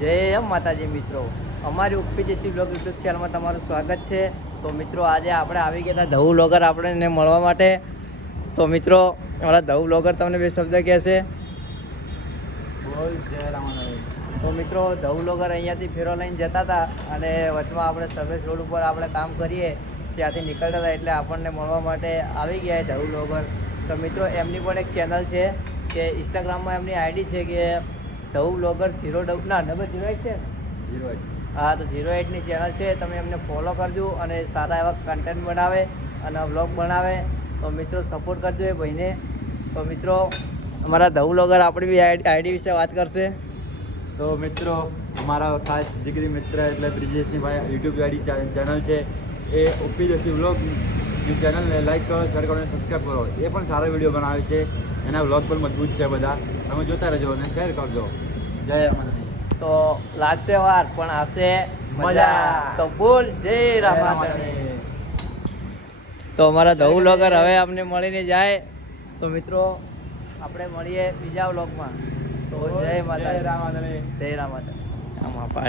જય માતાજી મિત્રો, અમારી ઉપીજેસી બ્લોગ યુટ્યુબ ચેનલમાં તમારું સ્વાગત છે. તો મિત્રો આજે આપણે આવી ગયા હતા ધવુ બ્લોગર આપણને મળવા માટે. તો મિત્રો અમારા ધવુ બ્લોગર તમને બે શબ્દ કહેશે. બોલ જય રામાનંદ. તો મિત્રો ધવુ બ્લોગર અહીંયાથી ફેરો લઈને જતા હતા અને વચમાં આપણે સર્વિસ રોડ ઉપર આપણે કામ કરીએ ત્યાંથી નીકળતા હતા એટલે આપણને મળવા માટે આવી ગયા ધવુ બ્લોગર. તો મિત્રો એમની પણ એક ચેનલ છે કે ઇન્સ્ટાગ્રામમાં એમની આઈડી છે કે ધવુ બ્લોગર 008 છે. હા, તો 08ની ચેનલ છે, તમે એમને ફોલો કરજો અને સારા એવા કન્ટેન્ટ બનાવે અને વ્લોગ બનાવે. તો મિત્રો સપોર્ટ કરજો એ ભાઈને. તો મિત્રો અમારા ધવુ બ્લોગર આપણી બી આઈડી વિશે વાત કરશે. તો મિત્રો અમારા ખાસ જીગરી મિત્ર એટલે બ્રિજેશની ભાઈ યુટ્યુબ આઈડી ચેનલ છે એ ઓપીજેસી વ્લોગ ચેનલને લાઈક કરો, શેર કરો અને સબસ્ક્રાઈબ કરો. એ પણ સારા વિડીયો બનાવે છે, એના વ્લોગ પણ મજબૂત છે બધા. તમે જોતા રહેજો અને શેર કરજો. જય રામાનંદ. તો લાગશે વાર પણ આવશે મજા. તો બોલ જય રામાનંદ. તો અમારા ધવુ બ્લોગર હવે અમને મળીને જાય. તો મિત્રો આપણે મળીએ બીજા વ્લોગમાં. તો જય માતા, જય રામાનંદ. જય રામાનંદ.